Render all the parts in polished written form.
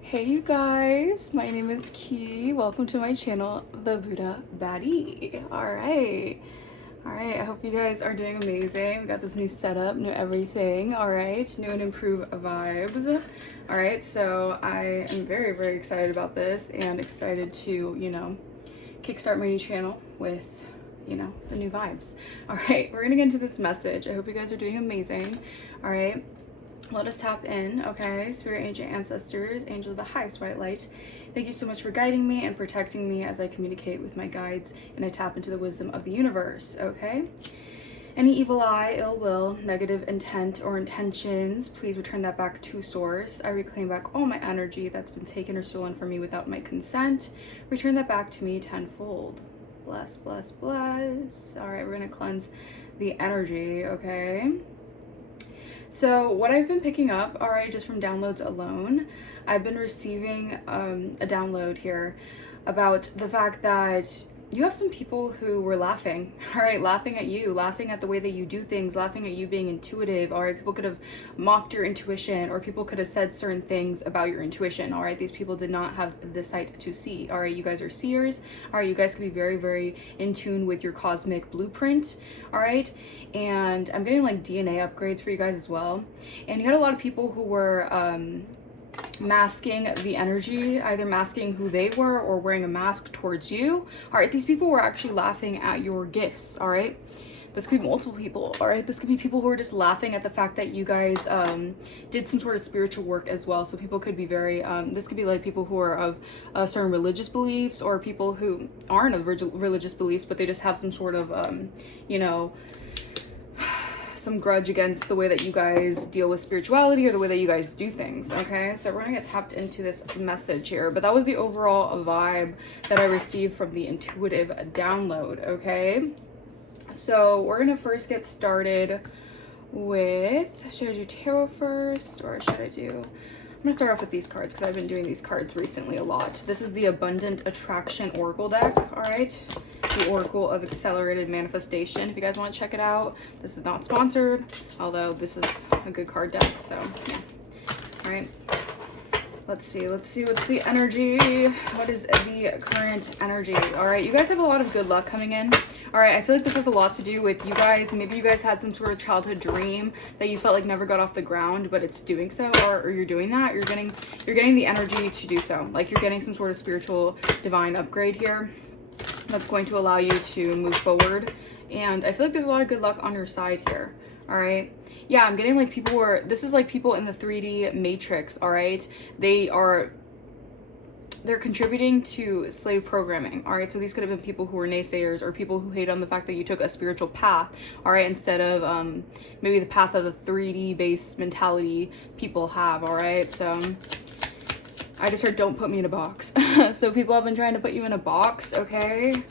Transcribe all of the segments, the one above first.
Hey you guys, my name is Ki. Welcome to my channel, the Buddha Baddie. Alright, I hope you guys are doing amazing. We got this new setup, new everything. Alright, new and improved vibes. Alright, so I am very, very excited about this and excited to, kickstart my new channel with, the new vibes. Alright, we're gonna get into this message. I hope you guys are doing amazing. Alright. Let us tap in, okay? Spirit, ancient ancestors, angel of the highest white light. Thank you so much for guiding me and protecting me as I communicate with my guides and I tap into the wisdom of the universe, okay? Any evil eye, ill will, negative intent or intentions, please return that back to source. I reclaim back all my energy that's been taken or stolen from me without my consent. Return that back to me tenfold. Bless, bless, bless. All right, we're gonna cleanse the energy, okay? So what I've been picking up, alright, just from downloads alone, I've been receiving a download here about the fact that you have some people who were laughing, alright, laughing at you, laughing at the way that you do things, laughing at you being intuitive, alright, people could have mocked your intuition, or people could have said certain things about your intuition, alright, these people did not have the sight to see, alright, you guys are seers, alright, you guys can be very, very in tune with your cosmic blueprint, alright, and I'm getting like DNA upgrades for you guys as well, and you had a lot of people who were, masking the energy, either masking who they were or wearing a mask towards you. All right, these people were actually laughing at your gifts. All right, this could be multiple people. All right, this could be people who are just laughing at the fact that you guys did some sort of spiritual work as well. So people could be very this could be like people who are of certain religious beliefs, or people who aren't of religious beliefs, but they just have some sort of some grudge against the way that you guys deal with spirituality or the way that you guys do things. Okay, so we're gonna get tapped into this message here, but that was the overall vibe that I received from the intuitive download. Okay, so we're gonna first get started with, should I do tarot first or should I do, I'm gonna start off with these cards because I've been doing these cards recently a lot. This is the Abundant Attraction Oracle deck. All right, the Oracle of Accelerated Manifestation. If you guys want to check it out, this is not sponsored, although this is a good card deck. So yeah. All right, let's see what's the energy. What is the current energy? All right, you guys have a lot of good luck coming in. All right, I feel like this has a lot to do with you guys. Maybe you guys had some sort of childhood dream that you felt like never got off the ground, but it's doing so, or you're doing that. You're getting the energy to do so. Like you're getting some sort of spiritual divine upgrade here that's going to allow you to move forward. And I feel like there's a lot of good luck on your side here. All right, yeah, I'm getting like people were, this is like people in the 3D matrix. All right, they're contributing to slave programming. All right, so these could have been people who were naysayers or people who hate on the fact that you took a spiritual path, all right, instead of maybe the path of the 3D based mentality people have. All right, so I just heard don't put me in a box. So people have been trying to put you in a box. Okay,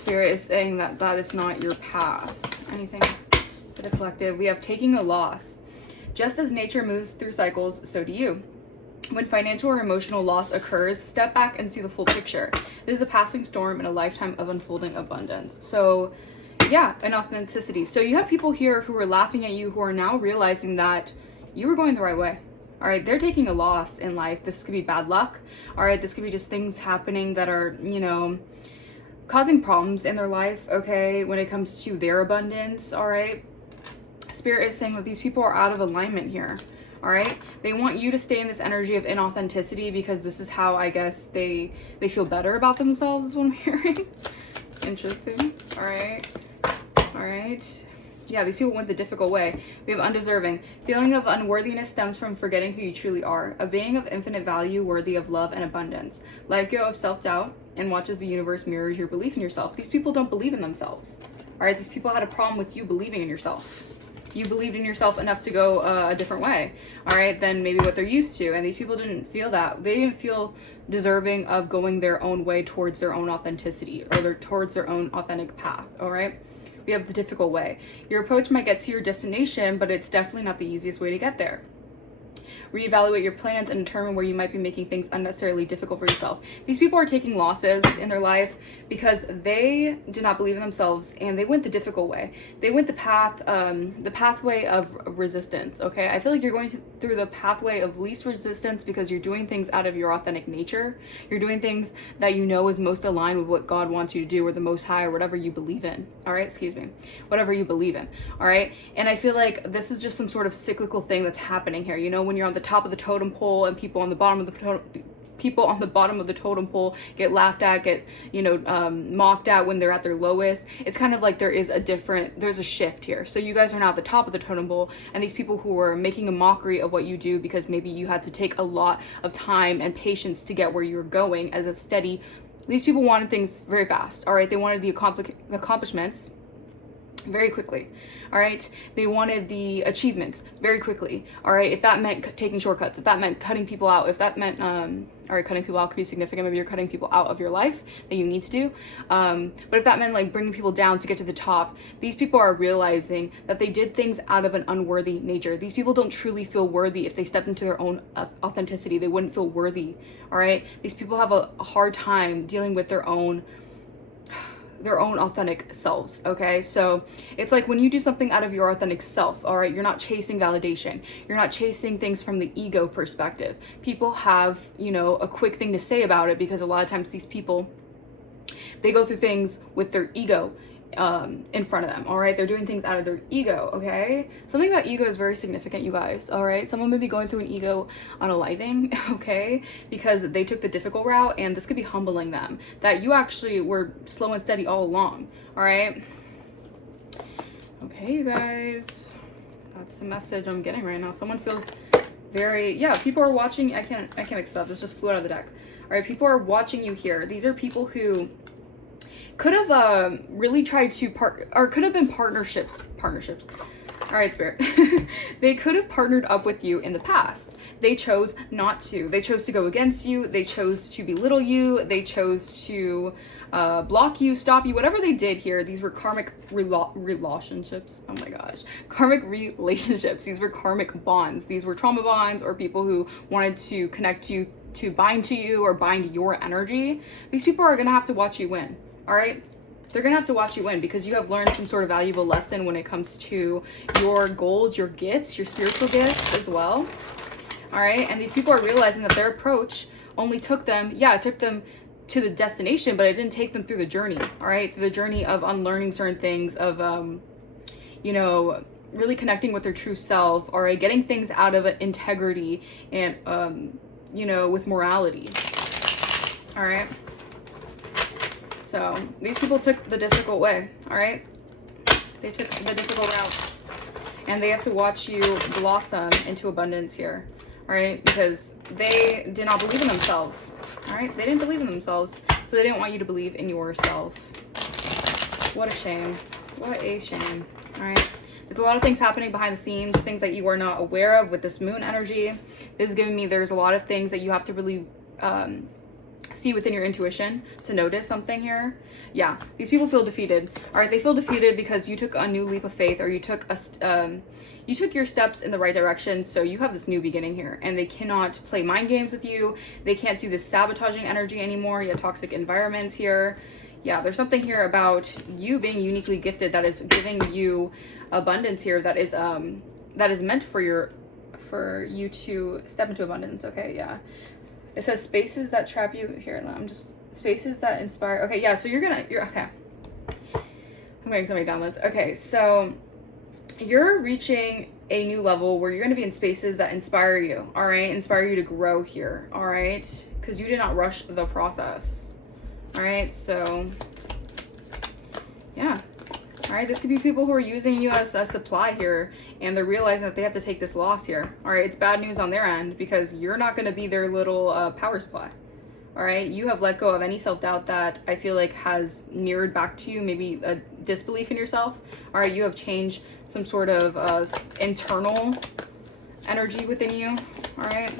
Spirit is saying that that is not your path. Anything for the collective. We have taking a loss. Just as nature moves through cycles, so do you. When financial or emotional loss occurs, step back and see the full picture. This is a passing storm in a lifetime of unfolding abundance. So yeah, and authenticity. So you have people here who are laughing at you who are now realizing that you were going the right way. All right, they're taking a loss in life. This could be bad luck. All right, this could be just things happening that are, causing problems in their life, okay, when it comes to their abundance. All right, Spirit is saying that these people are out of alignment here. All right, they want you to stay in this energy of inauthenticity because this is how, I guess, they feel better about themselves, is what I'm hearing. Interesting. All right, yeah, these people went the difficult way. We have undeserving. Feeling of unworthiness stems from forgetting who you truly are, a being of infinite value worthy of love and abundance. Let go of self-doubt and watch as the universe mirrors your belief in yourself. These people don't believe in themselves. All right, these people had a problem with you believing in yourself. You believed in yourself enough to go a different way, all right, than maybe what they're used to. And these people didn't feel that. They didn't feel deserving of going their own way towards their own authenticity or towards their own authentic path, all right? We have the difficult way. Your approach might get to your destination, but it's definitely not the easiest way to get there. reevaluate your plans, and determine where you might be making things unnecessarily difficult for yourself. These people are taking losses in their life because they do not believe in themselves, and they went the difficult way. They went the pathway of resistance. Okay, I feel like you're going through the pathway of least resistance because you're doing things out of your authentic nature. You're doing things that you know is most aligned with what God wants you to do, or the Most High, or whatever you believe in. All right, excuse me, whatever you believe in. All right, and I feel like this is just some sort of cyclical thing that's happening here. You know, when you're on the top of the totem pole and people on the bottom of the totem pole get laughed at, get, you know, mocked at when they're at their lowest. It's kind of like there's a shift here. So you guys are now at the top of the totem pole, and these people who are making a mockery of what you do because maybe you had to take a lot of time and patience to get where you're going as a steady. These people wanted things very fast. All right, they wanted the accomplishments very quickly. All right, they wanted the achievements very quickly. All right, if that meant taking shortcuts, if that meant cutting people out, if that meant all right, cutting people out could be significant. Maybe you're cutting people out of your life that you need to do. But if that meant like bringing people down to get to the top, these people are realizing that they did things out of an unworthy nature. These people don't truly feel worthy. If they stepped into their own authenticity, they wouldn't feel worthy. All right, these people have a hard time dealing with their own authentic selves. Okay, so it's like when you do something out of your authentic self, all right, you're not chasing validation, you're not chasing things from the ego perspective. People have, you know, a quick thing to say about it because a lot of times these people, they go through things with their ego in front of them. All right, they're doing things out of their ego. Okay, something about ego is very significant, you guys. All right, someone may be going through an ego unaliving, okay, because they took the difficult route, and this could be humbling them that you actually were slow and steady all along. All right, okay, you guys, that's the message I'm getting right now. Someone feels very, yeah, people are watching. I can't mix it up. This just flew out of the deck. All right, people are watching you here. These are people who could have really tried to could have been partnerships. All right, Spirit. They could have partnered up with you in the past. They chose not to. They chose to go against you. They chose to belittle you. They chose to block you, stop you, whatever they did here. These were karmic relationships. Oh my gosh. Karmic relationships. These were karmic bonds. These were trauma bonds, or people who wanted to connect you, to bind to you or bind your energy. These people are going to have to watch you win. All right, they're gonna have to watch you win because you have learned some sort of valuable lesson when it comes to your goals, your gifts, your spiritual gifts as well. All right, and these people are realizing that their approach only took them, it took them to the destination, but it didn't take them through the journey. All right, through the journey of unlearning certain things, of you know, really connecting with their true self, all right, getting things out of integrity and you know, with morality. All right. So these people took the difficult way, all right? They took the difficult route, and they have to watch you blossom into abundance here, all right? Because they did not believe in themselves, all right? They didn't believe in themselves, so they didn't want you to believe in yourself. What a shame. What a shame, all right? There's a lot of things happening behind the scenes, things that you are not aware of with this moon energy. This is giving me there's a lot of things that you have to really see within your intuition to notice something here. Yeah, these people feel defeated. All right, they feel defeated because you took a new leap of faith, or you took your steps in the right direction. So you have this new beginning here, and they cannot play mind games with you. They can't do this sabotaging energy anymore. You have toxic environments here. Yeah, there's something here about you being uniquely gifted that is giving you abundance here. That is meant for you to step into abundance. Okay, yeah. It says spaces that trap you here. Spaces that inspire. Okay, yeah, so you're okay. I'm getting so many downloads. Okay, so you're reaching a new level where you're going to be in spaces that inspire you, all right? Inspire you to grow here, all right? Because you did not rush the process, all right? So, yeah. All right, this could be people who are using you as a supply here, and they're realizing that they have to take this loss here. All right, it's bad news on their end because you're not going to be their little power supply. All right, you have let go of any self-doubt that I feel like has mirrored back to you, maybe a disbelief in yourself. All right, you have changed some sort of internal energy within you. All right,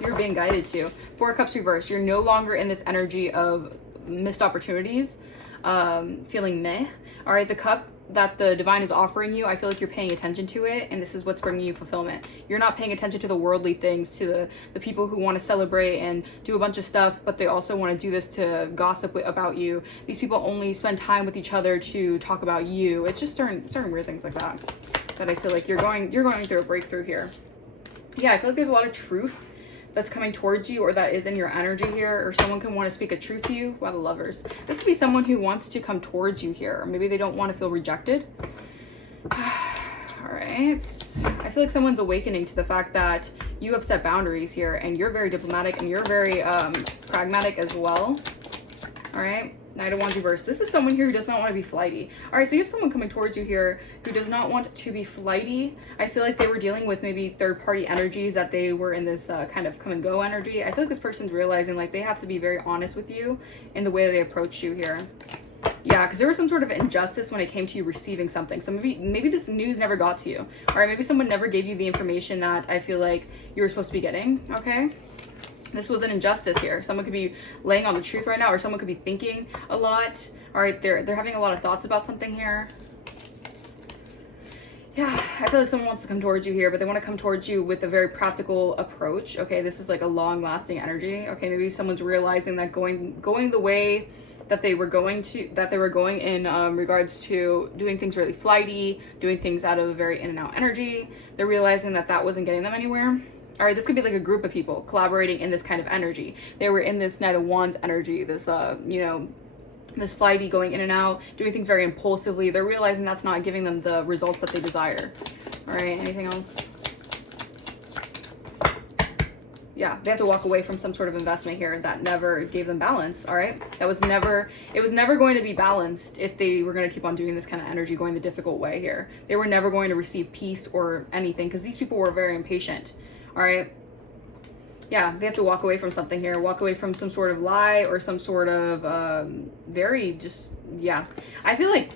you're being guided to. 4 of Cups reversed. You're no longer in this energy of missed opportunities, feeling meh. All right, the that the divine is offering you, I feel like you're paying attention to it, and this is what's bringing you fulfillment. You're not paying attention to the worldly things, to the people who want to celebrate and do a bunch of stuff, but they also want to do this to gossip about you. These people only spend time with each other to talk about you. It's just certain weird things like that I feel like you're going through a breakthrough here. Yeah, I feel like there's a lot of truth that's coming towards you, or that is in your energy here, or someone can want to speak a truth to you. Wow, the Lovers. This could be someone who wants to come towards you here, or maybe they don't want to feel rejected. All right, I feel like someone's awakening to the fact that you have set boundaries here, and you're very diplomatic, and you're very pragmatic as well. All right, Knight of Wands reverse. This is someone here who does not want to be flighty. All right, so you have someone coming towards you here who does not want to be flighty. I feel like they were dealing with maybe third-party energies, that they were in this kind of come and go energy. I feel like this person's realizing like they have to be very honest with you in the way that they approach you here. Yeah, because there was some sort of injustice when it came to you receiving something. So maybe this news never got to you. All right, maybe someone never gave you the information that I feel like you were supposed to be getting, okay? This was an injustice here. Someone could be laying on the truth right now, or someone could be thinking a lot. All right, they're having a lot of thoughts about something here. Yeah, I feel like someone wants to come towards you here, but they want to come towards you with a very practical approach. Okay, this is like a long-lasting energy. Okay, maybe someone's realizing that going the way that they were going in regards to doing things really flighty, doing things out of a very in and out energy. They're realizing that that wasn't getting them anywhere. All right, this could be like a group of people collaborating in this kind of energy. They were in this Knight of Wands energy, this, you know, this flighty, going in and out, doing things very impulsively. They're realizing that's not giving them the results that they desire. All right, anything else? Yeah, they have to walk away from some sort of investment here that never gave them balance. All right, it was never going to be balanced if they were going to keep on doing this kind of energy, going the difficult way here. They were never going to receive peace or anything, because these people were very impatient. All right, yeah, they have to walk away from something here, walk away from some sort of lie or some sort of very just, yeah, I feel like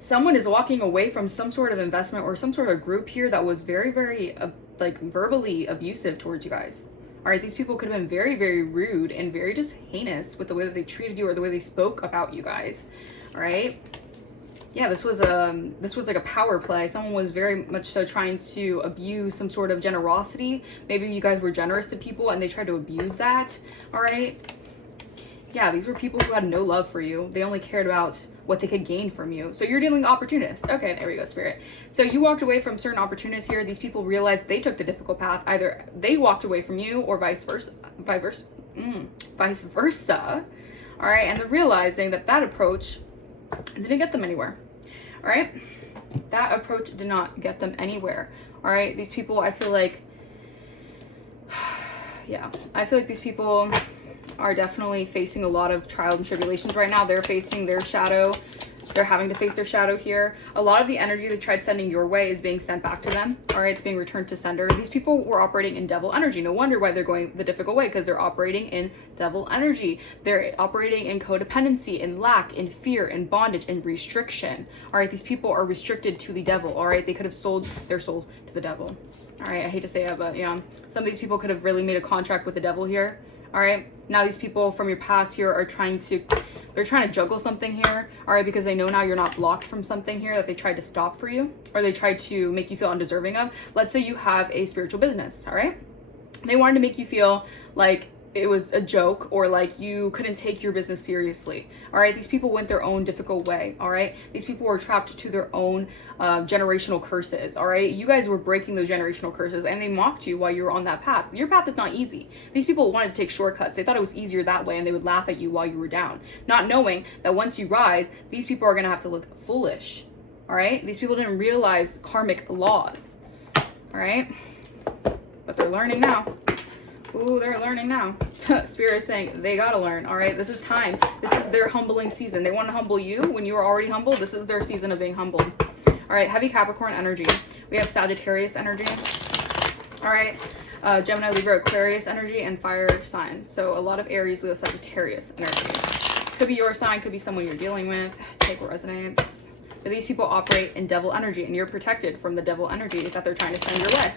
someone is walking away from some sort of investment or some sort of group here that was very, very like verbally abusive towards you guys. All right, these people could have been very, very rude and very just heinous with the way that they treated you or the way they spoke about you guys. All right, yeah, this was like a power play. Someone was very much so trying to abuse some sort of generosity. Maybe you guys were generous to people and they tried to abuse that. All right, yeah, these were people who had no love for you. They only cared about what they could gain from you. So you're dealing with opportunists. Okay, there we go, Spirit. So you walked away from certain opportunists here. These people realized they took the difficult path. Either they walked away from you or vice versa. All right, and they're realizing that that approach didn't get them anywhere. All right, that approach did not get them anywhere. All right, these people, I feel like, yeah, I feel like these people are definitely facing a lot of trials and tribulations right now. They're facing their shadow. They're having to face their shadow here. A lot of the energy they tried sending your way is being sent back to them. All right, it's being returned to sender. These people were operating in devil energy. No wonder why they're going the difficult way, because they're operating in devil energy. They're operating in codependency, in lack, in fear, in bondage, in restriction. All right, these people are restricted to the devil. All right, they could have sold their souls to the devil. All right, I hate to say it, but yeah, some of these people could have really made a contract with the devil here. All right, now these people from your past here are trying to juggle something here. All right, because they know now you're not blocked from something here that they tried to stop for you, or they tried to make you feel undeserving of. Let's say you have a spiritual business. All right, they wanted to make you feel like it was a joke, or like you couldn't take your business seriously. All right, these people went their own difficult way. All right, these people were trapped to their own generational curses. All right, you guys were breaking those generational curses, and they mocked you while you were on that path. Your path is not easy. These people wanted to take shortcuts. They thought it was easier that way, and they would laugh at you while you were down, not knowing that once you rise, these people are going to have to look foolish. All right, these people didn't realize karmic laws. All right, but they're learning now. Ooh, they're learning now. Spirit is saying they gotta learn. All right, this is time. This is their humbling season. They want to humble you when you were already humble. This is their season of being humbled. All right, heavy Capricorn energy. We have Sagittarius energy. All right, Gemini, Libra, Aquarius energy, and fire sign. So a lot of Aries, Leo, Sagittarius energy. Could be your sign, could be someone you're dealing with. Take what resonates. that these people operate in devil energy, and you're protected from the devil energy that they're trying to send your way.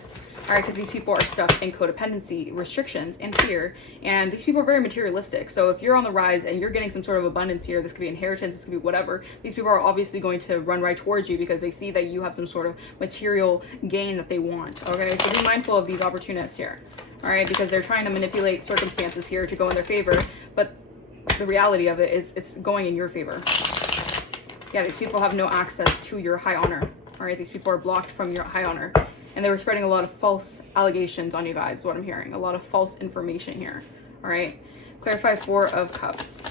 All right, because these people are stuck in codependency, restrictions, and fear. And these people are very materialistic. So if you're on the rise and you're getting some sort of abundance here, this could be inheritance, this could be whatever. These people are obviously going to run right towards you because they see that you have some sort of material gain that they want. Okay, so be mindful of these opportunists here. All right, because they're trying to manipulate circumstances here to go in their favor. But the reality of it is it's going in your favor. Yeah, these people have no access to your high honor. All right, these people are blocked from your high honor. And they were spreading a lot of false allegations on you guys, is what I'm hearing. A lot of false information here. All right. Clarify 4 of Cups.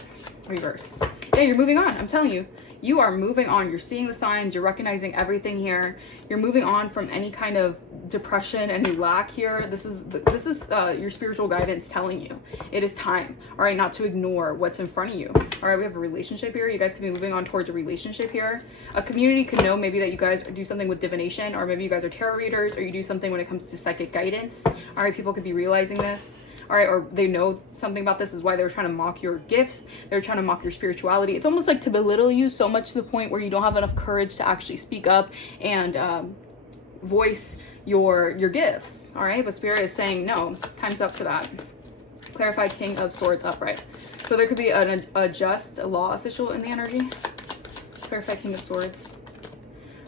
Reverse. Yeah, you're moving on. I'm telling you. You are moving on. You're seeing the signs. You're recognizing everything here. You're moving on from any kind of depression, any lack here. This is your spiritual guidance telling you it is time. All right, not to ignore what's in front of you. All right, we have a relationship here. You guys could be moving on towards a relationship here. A community could know maybe that you guys do something with divination, or maybe you guys are tarot readers, or you do something when it comes to psychic guidance. All right, people could be realizing this. All right, or they know something about this is why they were trying to mock your gifts. They're trying to mock your spirituality. It's almost like to belittle you so much to the point where you don't have enough courage to actually speak up and voice your gifts. All right, but Spirit is saying no, time's up for that. Clarify King of Swords upright. So there could be a just, a law official in the energy. Clarify King of Swords.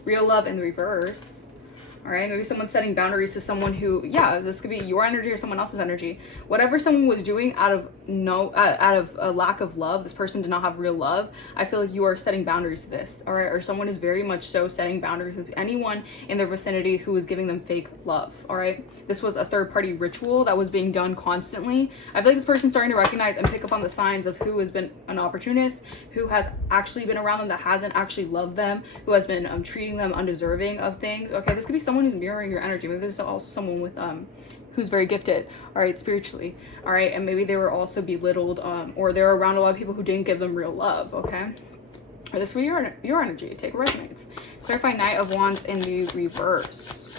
Real love in the reverse. All right, maybe someone's setting boundaries to someone who, yeah, this could be your energy or someone else's energy. Whatever someone was doing out of a lack of love, this person did not have real love. I feel like you are setting boundaries to this, all right? Or someone is very much so setting boundaries with anyone in their vicinity who is giving them fake love, all right? This was a third-party ritual that was being done constantly. I feel like this person's starting to recognize and pick up on the signs of who has been an opportunist, who has actually been around them that hasn't actually loved them, who has been treating them undeserving of things. Okay, this could be someone who's mirroring your energy. Maybe there's also someone with who's very gifted, all right, spiritually, all right, and maybe they were also belittled, or they're around a lot of people who didn't give them real love. Okay, or this will be your energy. Take what resonates. Clarify Knight of Wands in the reverse.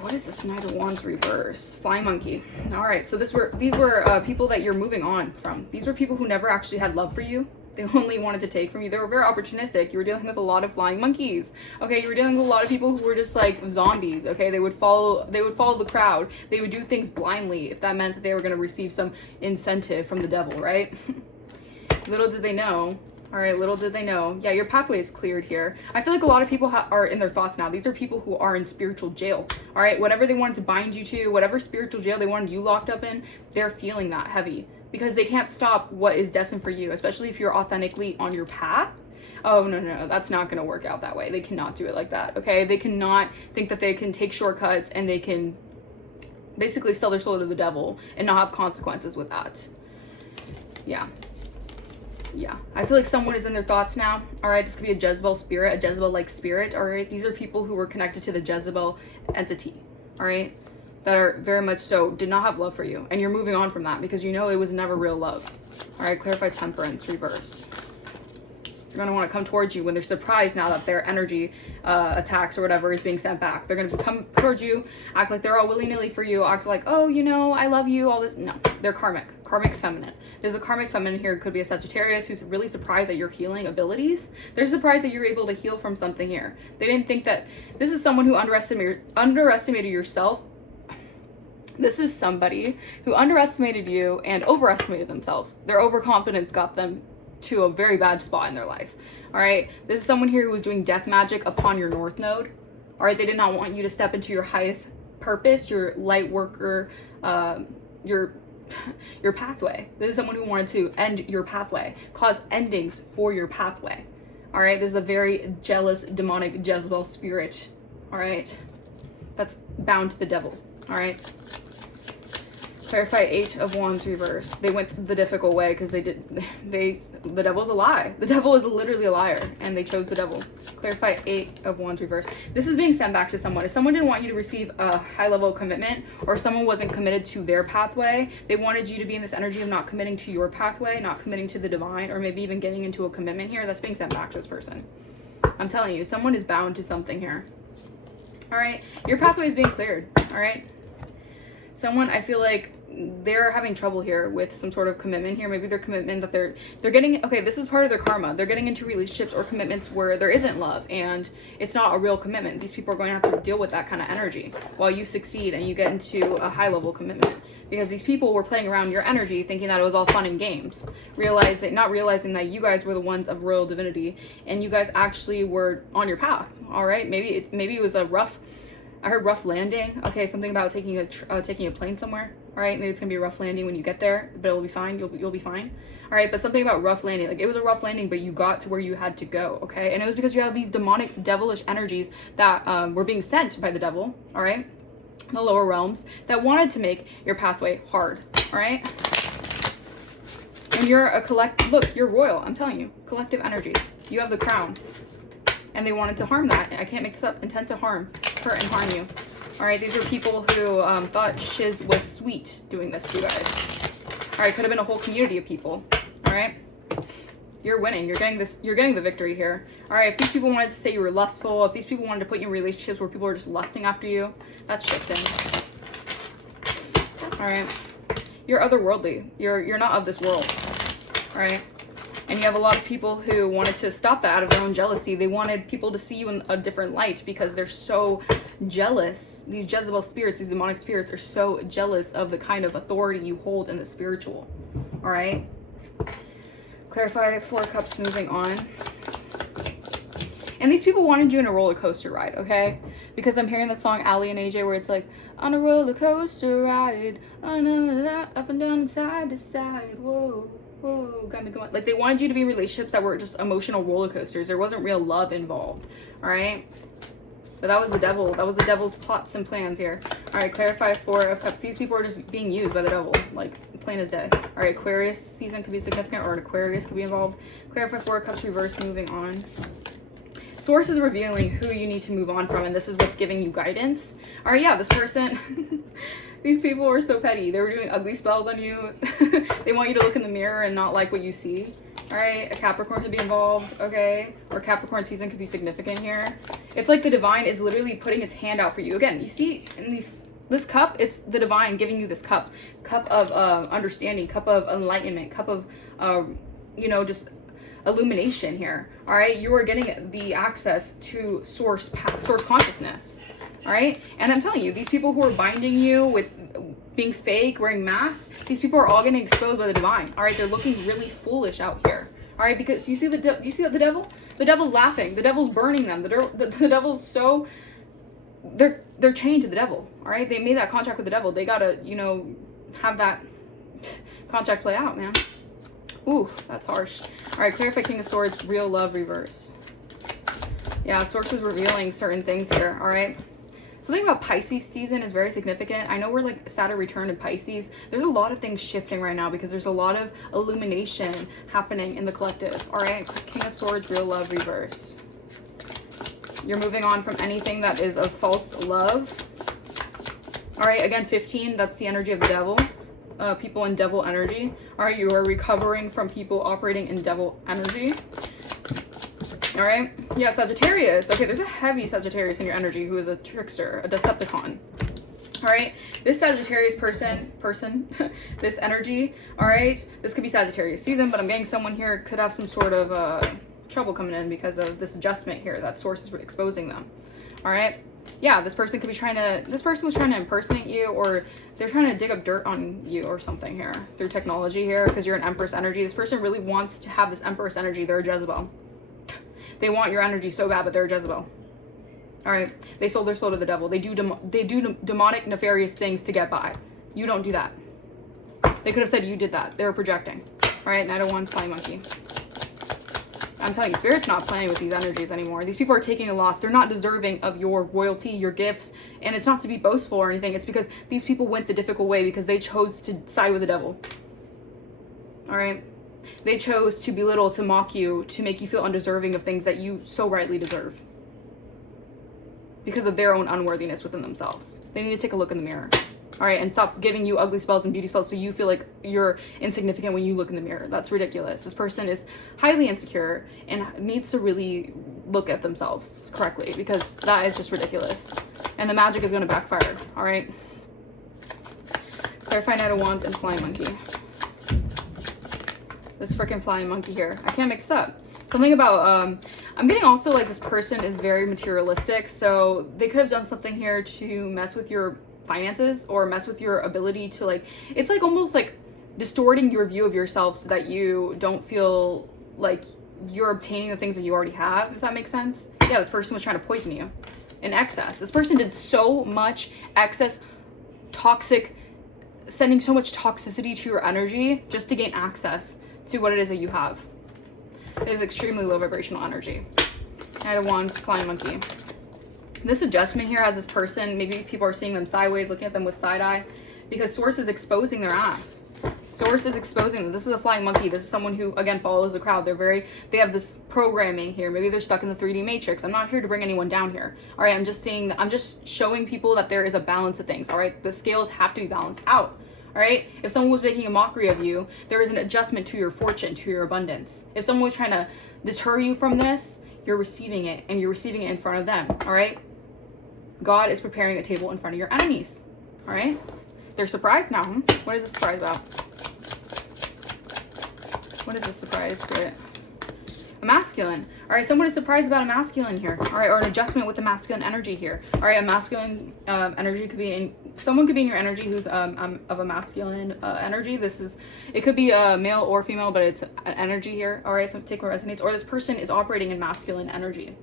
What is this Knight of Wands reverse? Flying monkey. All right, so these were people that you're moving on from. These were people who never actually had love for you. They only wanted to take from you. They were very opportunistic. You were dealing with a lot of flying monkeys. Okay, you were dealing with a lot of people who were just like zombies. Okay, they would follow the crowd. They would do things blindly if that meant that they were going to receive some incentive from the devil, right? Little did they know. All right, little did they know. Yeah, your pathway is cleared here. I feel like a lot of people are in their thoughts now. These are people who are in spiritual jail. All right, whatever they wanted to bind you to, whatever spiritual jail they wanted you locked up in, they're feeling that heavy. Because they can't stop what is destined for you, especially if you're authentically on your path. Oh, no, that's not going to work out that way. They cannot do it like that, okay? They cannot think that they can take shortcuts and they can basically sell their soul to the devil and not have consequences with that. Yeah. I feel like someone is in their thoughts now. All right, this could be a Jezebel spirit, a Jezebel-like spirit, all right? These are people who were connected to the Jezebel entity, all right? That are very much so did not have love for you, and you're moving on from that because you know it was never real love. All right, clarify Temperance reverse. They're going to want to come towards you when they're surprised now that their energy attacks or whatever is being sent back. They're going to come towards you, act like they're all willy-nilly for you, act like, oh, you know, I love you, all this. No, they're karmic feminine. There's a karmic feminine here. It could be a Sagittarius who's really surprised at your healing abilities. They're surprised that you're able to heal from something here. They didn't think that this is someone who underestimated yourself. This is somebody who underestimated you and overestimated themselves. Their overconfidence got them to a very bad spot in their life. All right. This is someone here who was doing death magic upon your north node. All right. They did not want you to step into your highest purpose, your light worker, your pathway. This is someone who wanted to end your pathway, cause endings for your pathway. All right. This is a very jealous, demonic Jezebel spirit. All right. That's bound to the devil. All right. Clarify 8 of Wands reverse. They went the difficult way because the devil's a lie. The devil is literally a liar and they chose the devil. Clarify 8 of Wands reverse. This is being sent back to someone. If someone didn't want you to receive a high level of commitment, or someone wasn't committed to their pathway, they wanted you to be in this energy of not committing to your pathway, not committing to the divine, or maybe even getting into a commitment here, that's being sent back to this person. I'm telling you, someone is bound to something here. All right, your pathway is being cleared. All right, someone, I feel like they're having trouble here with some sort of commitment here. Maybe their commitment that they're getting, okay, this is part of their karma. They're getting into relationships or commitments where there isn't love and it's not a real commitment. These people are going to have to deal with that kind of energy while you succeed and you get into a high level commitment, because these people were playing around your energy thinking that it was all fun and games, not realizing that you guys were the ones of royal divinity and you guys actually were on your path. All right, maybe it was a rough, I heard rough landing. Okay, something about taking a plane somewhere. All right, maybe it's gonna be a rough landing when you get there, but it'll be fine. You'll be fine. All right, but something about rough landing, like it was a rough landing, but you got to where you had to go. Okay, and it was because you have these demonic, devilish energies that were being sent by the devil. All right, the lower realms that wanted to make your pathway hard. All right, and you're look, you're royal. I'm telling you, collective energy. You have the crown. And they wanted to harm that. I can't make this up. Intent to harm, hurt and harm you. All right, these are people who thought shiz was sweet doing this to you guys. All right, could have been a whole community of people. All right, you're winning. You're getting this. You're getting the victory here. All right, if these people wanted to say you were lustful, if these people wanted to put you in relationships where people were just lusting after you, that's shifting. All right, you're otherworldly. You're not of this world. All right. And you have a lot of people who wanted to stop that out of their own jealousy. They wanted people to see you in a different light because they're so jealous. These Jezebel spirits, these demonic spirits are so jealous of the kind of authority you hold in the spiritual. All right? Clarify 4 cups, moving on. And these people wanted you in a roller coaster ride, okay? Because I'm hearing that song, Ali and AJ, where it's like, on a roller coaster ride, up and down and side to side, whoa. Whoa, got me going. Like, they wanted you to be in relationships that were just emotional roller coasters. There wasn't real love involved. All right, but that was the devil. That was the devil's plots and plans here. All right, clarify 4 of cups. These people are just being used by the devil, like plain as day. All right, Aquarius season could be significant, or an Aquarius could be involved. Clarify 4 of cups, reverse, moving on. Source is revealing who you need to move on from, and this is what's giving you guidance. All right, yeah, this person these people were so petty. They were doing ugly spells on you. They want you to look in the mirror and not like what you see. All right, a Capricorn could be involved, okay? Or Capricorn season could be significant here. It's like the divine is literally putting its hand out for you. Again, you see in this cup, it's the divine giving you this cup of understanding, cup of enlightenment, cup of just illumination here. All right, you are getting the access to source consciousness. All right, and I'm telling you, these people who are binding you with being fake, wearing masks, these people are all getting exposed by the divine. All right, they're looking really foolish out here. All right, because you see the devil? The devil's laughing. The devil's burning them. The devil's so they're chained to the devil. All right, they made that contract with the devil. They gotta have that contract play out, man. Ooh, that's harsh. All right, clarify King of Swords, real love, reverse. Yeah, Source is revealing certain things here. All right. Something about Pisces season is very significant. I know we're like Saturn return in Pisces. There's a lot of things shifting right now because there's a lot of illumination happening in the collective. All right, King of Swords, real love, reverse. You're moving on from anything that is of false love. All right, again, 15, that's the energy of the devil. People in devil energy. All right, you are recovering from people operating in devil energy. All right, yeah, Sagittarius. Okay, there's a heavy Sagittarius in your energy who is a trickster, a Decepticon. All right, this Sagittarius person, this energy, all right, this could be Sagittarius season, but I'm getting someone here could have some sort of trouble coming in because of this adjustment here that Source is exposing them. All right, yeah, this person was trying to impersonate you, or they're trying to dig up dirt on you or something here through technology here because you're an Empress energy. This person really wants to have this Empress energy. They're a Jezebel. They want your energy so bad, but they're a Jezebel. All right, they sold their soul to the devil. They do demonic, nefarious things to get by. You don't do that. They could have said you did that. They were projecting. All right, Knight of Wands, Flying Monkey. I'm telling you, Spirit's not playing with these energies anymore. These people are taking a loss. They're not deserving of your royalty, your gifts, and it's not to be boastful or anything. It's because these people went the difficult way because they chose to side with the devil. All right. They chose to belittle, to mock you, to make you feel undeserving of things that you so rightly deserve because of their own unworthiness within themselves. They need to take a look in the mirror. All right, and stop giving you ugly spells and beauty spells so you feel like you're insignificant when you look in the mirror. That's ridiculous. This person is highly insecure and needs to really look at themselves correctly because that is just ridiculous. And the magic is going to backfire. All right. Clarify Knight of Wands and Flying Monkey. This freaking flying monkey here. I can't mix up. Something about, I'm getting also like this person is very materialistic. So they could have done something here to mess with your finances or mess with your ability to like, it's like almost like distorting your view of yourself so that you don't feel like you're obtaining the things that you already have, if that makes sense. Yeah, this person was trying to poison you in excess. This person did so much excess toxic, sending so much toxicity to your energy just to gain access to what it is that you have. It is extremely low vibrational energy. Knight of Wands, Flying Monkey. This adjustment here has this person, maybe people are seeing them sideways, looking at them with side eye, because Source is exposing their ass. Source is exposing them. This is a flying monkey. This is someone who, again, follows the crowd. They have this programming here. Maybe they're stuck in the 3D matrix. I'm not here to bring anyone down here. All right, I'm just showing people that there is a balance of things. All right, the scales have to be balanced out. All right, if someone was making a mockery of you, there is an adjustment to your fortune, to your abundance. If someone was trying to deter you from this, you're receiving it, and you're receiving it in front of them. All right, God is preparing a table in front of your enemies. All right, they're surprised now. What is this surprise about? What is this surprise, Spirit? A masculine. All right, someone is surprised about a masculine here. All right, or an adjustment with the masculine energy here. All right, a masculine energy could be in, someone could be in your energy who's of a masculine energy. It could be a male or female, but it's an energy here. All right, so take what resonates. Or this person is operating in masculine energy.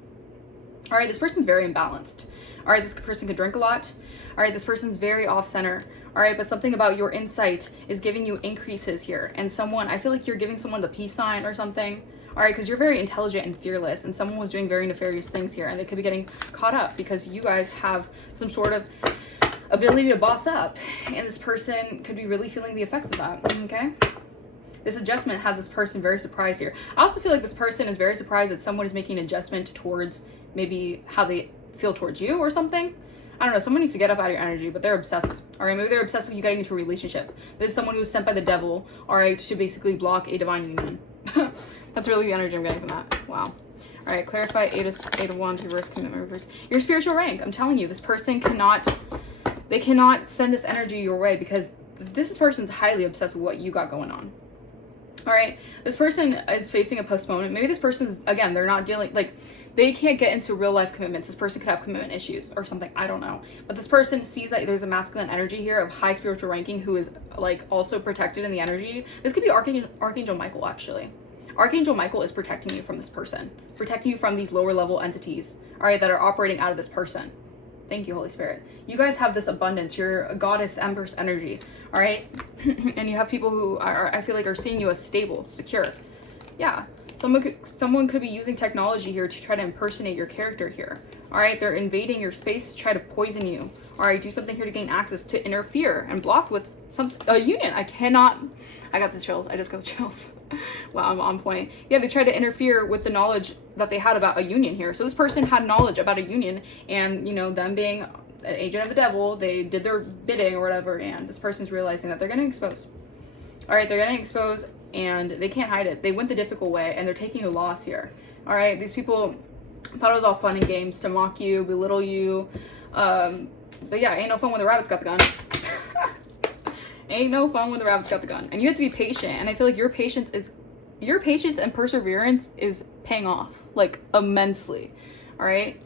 All right, this person's very imbalanced. All right, this person could drink a lot. All right, this person's very off center. All right, but something about your insight is giving you increases here. And I feel like you're giving someone the peace sign or something. All right, because you're very intelligent and fearless, and someone was doing very nefarious things here, and they could be getting caught up because you guys have some sort of ability to boss up, and this person could be really feeling the effects of that. Okay, this adjustment has this person very surprised here. I also feel like this person is very surprised that someone is making an adjustment towards maybe how they feel towards you or something. I don't know, someone needs to get up out of your energy, but they're obsessed. All right, maybe they're obsessed with you getting into a relationship. This is someone who's sent by the devil, all right, to basically block a divine union. That's really the energy I'm getting from that. Wow. All right, clarify Eight of Wands, reverse, commitment, reverse. Your spiritual rank. I'm telling you, this person cannot send this energy your way because this person's highly obsessed with what you got going on. All right, this person is facing a postponement. Maybe this person's, again, they're not dealing, like, they can't get into real life commitments. This person could have commitment issues or something. I don't know. But this person sees that there's a masculine energy here of high spiritual ranking who is like also protected in the energy. This could be Archangel Michael, actually. Archangel Michael is protecting you from this person, protecting you from these lower level entities, all right, that are operating out of this person. Thank you, Holy Spirit. You guys have this abundance. You're a goddess, empress energy, all right? And you have people who I feel like are seeing you as stable, secure. Yeah. Someone could be using technology here to try to impersonate your character here. All right, they're invading your space to try to poison you. All right, do something here to gain access, to interfere and block with a union. I got the chills. I just got the chills. Wow, I'm on point. Yeah, they tried to interfere with the knowledge that they had about a union here. So this person had knowledge about a union, and you know, them being an agent of the devil, they did their bidding or whatever, and this person's realizing that they're getting exposed. All right, they're getting exposed and they can't hide it. They went the difficult way and they're taking a loss here. All right, these people thought it was all fun and games to mock you, belittle you. But yeah, ain't no fun when the rabbit's got the gun. Ain't no fun when the rabbit's got the gun. And you have to be patient. And I feel like your patience and perseverance is paying off like immensely. All right.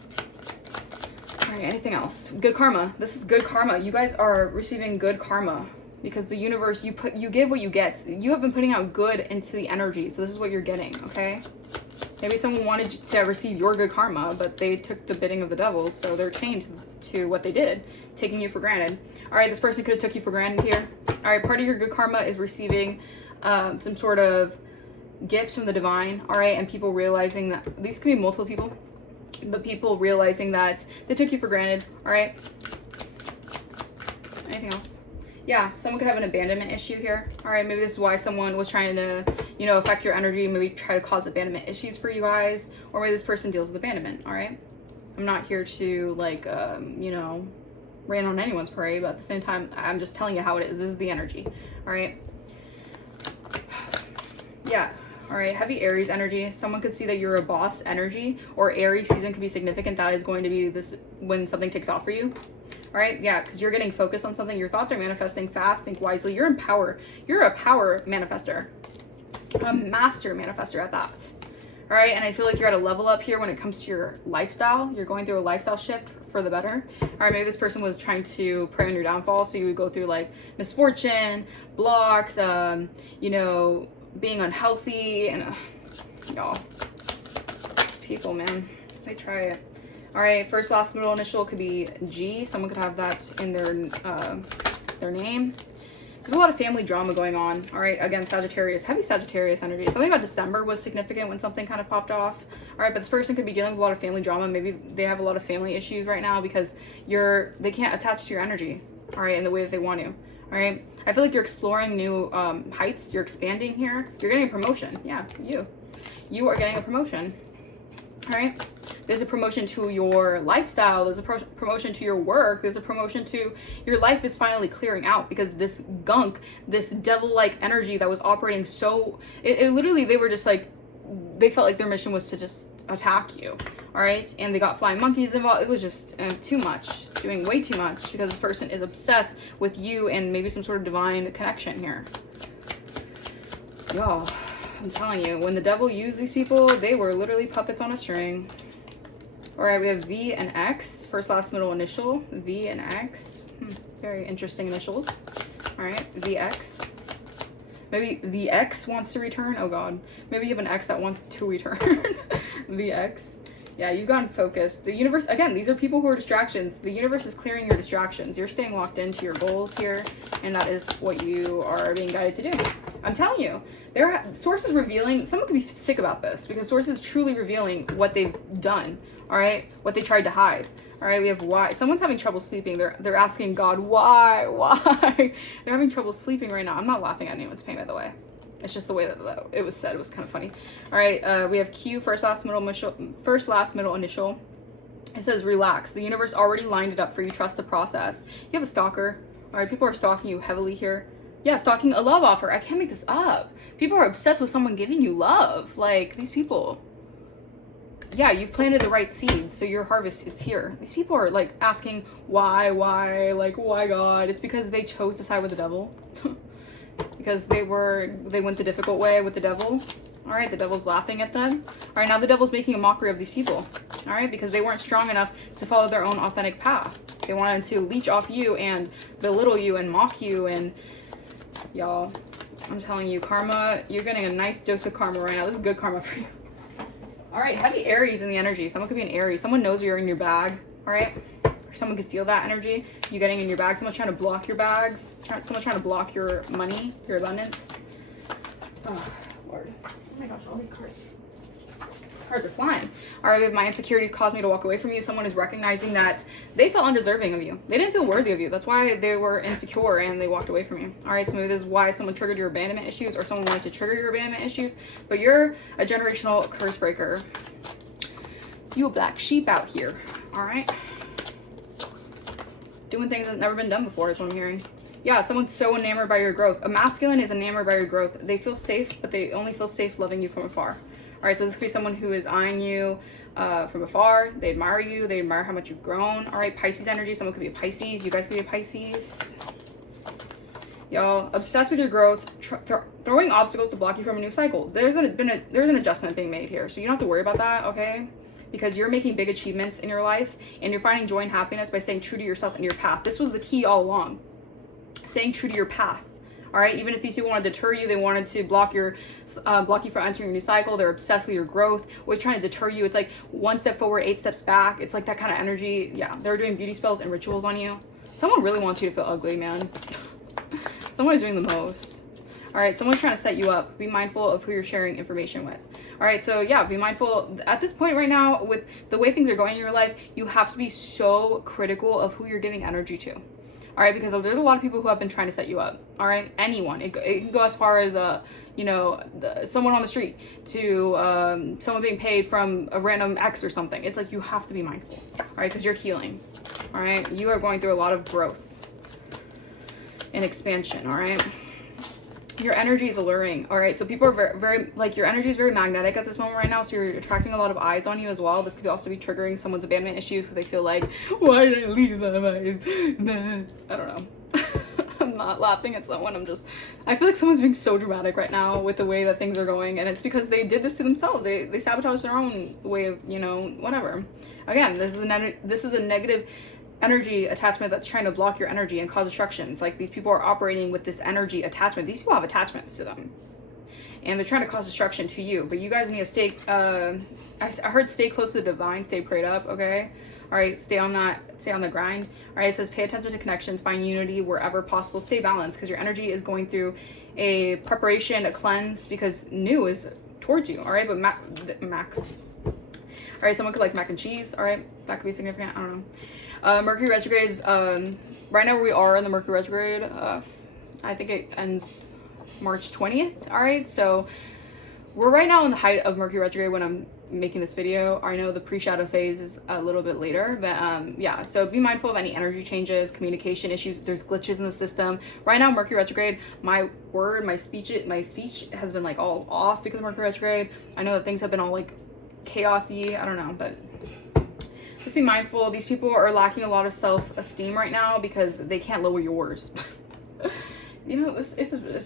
All right, anything else? Good karma. This is good karma. You guys are receiving good karma. Because the universe, you give what you get. You have been putting out good into the energy, so this is what you're getting, okay? Maybe someone wanted to receive your good karma, but they took the bidding of the devil, so they're chained to what they did, taking you for granted. All right, this person could have took you for granted here. All right, part of your good karma is receiving some sort of gifts from the divine, all right? And people realizing that, these can be multiple people, but people realizing that they took you for granted, all right? Anything else? Yeah, someone could have an abandonment issue here. All right, maybe this is why someone was trying to, you know, affect your energy, maybe try to cause abandonment issues for you guys, or maybe this person deals with abandonment, all right? I'm not here to, like, you know, rain on anyone's parade, but at the same time, I'm just telling you how it is. This is the energy, all right? Yeah, all right, heavy Aries energy. Someone could see that you're a boss energy, or Aries season could be significant. That is going to be this when something takes off for you. All All right, yeah, because you're getting focused on something. Your thoughts are manifesting fast. Think wisely. You're in power. You're a power manifester, a master manifester at that. All right, and I feel like you're at a level up here when it comes to your lifestyle. You're going through a lifestyle shift for the better. All right, maybe this person was trying to prey on your downfall, so you would go through like misfortune, blocks, you know, being unhealthy, and y'all, people, man, they try it. All right, first, last, middle initial could be G. Someone could have that in their name. There's a lot of family drama going on. All right, again, Sagittarius, heavy Sagittarius energy. Something about December was significant when something kind of popped off. All right, but this person could be dealing with a lot of family drama. Maybe they have a lot of family issues right now because they can't attach to your energy, all right, in the way that they want to. All right, I feel like you're exploring new heights. You're expanding here. You're getting a promotion. Yeah, you are getting a promotion. All right, there's a promotion to your lifestyle. There's a promotion to your work. There's a promotion to your life is finally clearing out, because this gunk, this devil-like energy that was operating so, it literally, they were just like, they felt like their mission was to just attack you. All right, and they got flying monkeys involved. It was just too much, doing way too much, because this person is obsessed with you and maybe some sort of divine connection here. Y'all, I'm telling you, when the devil used these people, they were literally puppets on a string. All right, we have V and X, first, last, middle initial. V and X. Very interesting initials. All right, VX. Maybe the X wants to return. Oh God, maybe you have an X that wants to return. The X. Yeah, you've gotten focused. The universe, again, these are people who are distractions. The universe is clearing your distractions. You're staying locked into your goals here, and that is what you are being guided to do. I'm telling you, there are sources revealing. Someone could be sick about this, because sources truly revealing what they've done. All right, what they tried to hide. All right, we have why. Someone's having trouble sleeping. They're asking God why. They're having trouble sleeping right now. I'm not laughing at anyone's pain, by the way. It's just the way that it was said. It was kind of funny. All right, we have Q, first, last, middle initial. It says relax. The universe already lined it up for you. Trust the process. You have a stalker. All right, people are stalking you heavily here. Yeah, stalking a love offer. I can't make this up. People are obsessed with someone giving you love. Like, these people. Yeah, you've planted the right seeds, so your harvest is here. These people are like asking why, like, why God? It's because they chose to side with the devil. Because they went the difficult way with the devil. All right, the devil's laughing at them. All right, now the devil's making a mockery of these people. All right, because they weren't strong enough to follow their own authentic path. They wanted to leech off you and belittle you and mock you. And y'all, I'm telling you, karma, you're getting a nice dose of karma right now. This is good karma for you. All right, heavy Aries in the energy. Someone could be an Aries. Someone knows you're in your bag, all right? Or someone could feel that energy, you getting in your bag. Someone's trying to block your bags. Someone's trying to block your money, your abundance. Oh, Lord. Oh my gosh, all these cards. These cards are flying. All right, my insecurities caused me to walk away from you. Someone is recognizing that they felt undeserving of you. They didn't feel worthy of you. That's why they were insecure and they walked away from you. All right, so maybe this is why someone triggered your abandonment issues, or someone wanted to trigger your abandonment issues, but you're a generational curse breaker. You a black sheep out here, all right? Doing things that's never been done before is what I'm hearing. Yeah, someone's so enamored by your growth. A masculine is enamored by your growth. They feel safe, but they only feel safe loving you from afar. All right, so this could be someone who is eyeing you from afar. They admire you. They admire how much you've grown. All right, Pisces energy. Someone could be a Pisces. You guys could be a Pisces. Y'all, obsessed with your growth, throwing obstacles to block you from a new cycle. There's an adjustment being made here, so you don't have to worry about that, okay? Because you're making big achievements in your life, and you're finding joy and happiness by staying true to yourself and your path. This was the key all along. Staying true to your path. All right, even if these people want to deter you, they wanted to block you from entering a new cycle. They're obsessed with your growth, always trying to deter you. It's like 1 step forward, 8 steps back. It's like that kind of energy. Yeah, they're doing beauty spells and rituals on you. Someone really wants you to feel ugly, man. Someone is doing the most. All right, someone's trying to set you up. Be mindful of who you're sharing information with. All right, so yeah, be mindful. At this point right now, with the way things are going in your life, you have to be so critical of who you're giving energy to. All right, because there's a lot of people who have been trying to set you up. All right, anyone. It can go as far as someone on the street to someone being paid from a random ex or something. It's like you have to be mindful. All right, because you're healing. All right, you are going through a lot of growth and expansion. All right. your energy is alluring. All right, so people are very, very, like, your energy is very magnetic at this moment right now, so you're attracting a lot of eyes on you as well. This could also be triggering someone's abandonment issues because they feel like, why did I leave them? I don't know. I'm not laughing at someone. I feel like someone's being so dramatic right now with the way that things are going, and it's because they did this to themselves. They sabotaged their own way of, you know, whatever. Again, this is a negative energy attachment that's trying to block your energy and cause destruction. It's like these people are operating with this energy attachment. These people have attachments to them, and they're trying to cause destruction to you. But you guys need to stay, I heard stay close to the divine, stay prayed up, okay? All right, stay on the grind. All right, it says pay attention to connections, find unity wherever possible, stay balanced, because your energy is going through a preparation, a cleanse, because new is towards you. All right, but mac. All right, someone could like mac and cheese. All right, that could be significant. I don't know. Mercury retrograde is right now where we are in the Mercury retrograde. I think it ends March 20th. All right, so we're right now in the height of Mercury retrograde when I'm making this video. I know the pre-shadow phase is a little bit later, but yeah, so be mindful of any energy changes, communication issues. There's glitches in the system right now. Mercury retrograde, my speech has been like all off because of Mercury retrograde. I know that things have been all like chaosy, I don't know, but just be mindful. These people are lacking a lot of self-esteem right now because they can't lower yours. You know, it's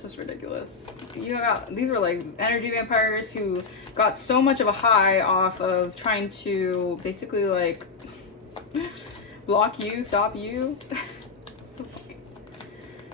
just ridiculous. These were like energy vampires who got so much of a high off of trying to basically like block you, stop you. So funny.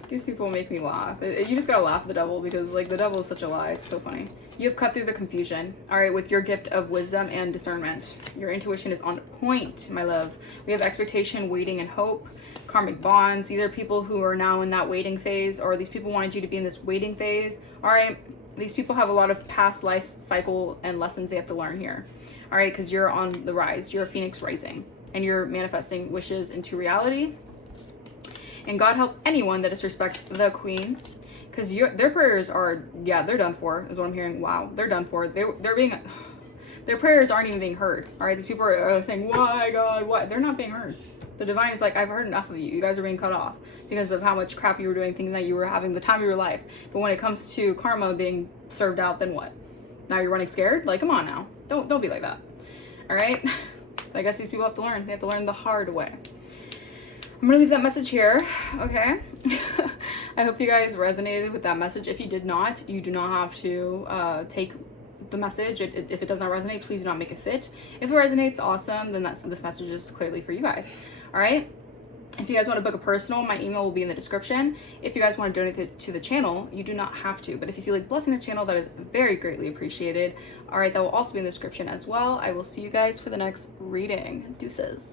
These people make me laugh. You just gotta laugh at the devil because like the devil is such a lie. It's so funny. You have cut through the confusion, all right, with your gift of wisdom and discernment. Your intuition is on point, my love. We have expectation, waiting, and hope. Karmic bonds. These are people who are now in that waiting phase, or these people wanted you to be in this waiting phase. All right, these people have a lot of past life cycle and lessons they have to learn here. All right, because you're on the rise. You're a phoenix rising, and you're manifesting wishes into reality. And God help anyone that disrespects the queen, because their prayers are, yeah, they're done for, is what I'm hearing. Wow, they're done for. Their prayers aren't even being heard. All right, these people are saying, why, God, why? They're not being heard. The divine is like, I've heard enough of you. You guys are being cut off because of how much crap you were doing, thinking that you were having the time of your life. But when it comes to karma being served out, then what? Now you're running scared? Like, come on now. Don't be like that. All right? I guess these people have to learn. They have to learn the hard way. I'm gonna leave that message here, okay? I hope you guys resonated with that message. If you did not, you do not have to take the message. If it does not resonate, please do not make it fit. If it resonates, awesome, then this message is clearly for you guys. All right, if you guys want to book a personal, my email will be in the description. If you guys want to donate to the channel, you do not have to, but if you feel like blessing the channel, that is very greatly appreciated. All right, that will also be in the description as well. I will see you guys for the next reading. Deuces.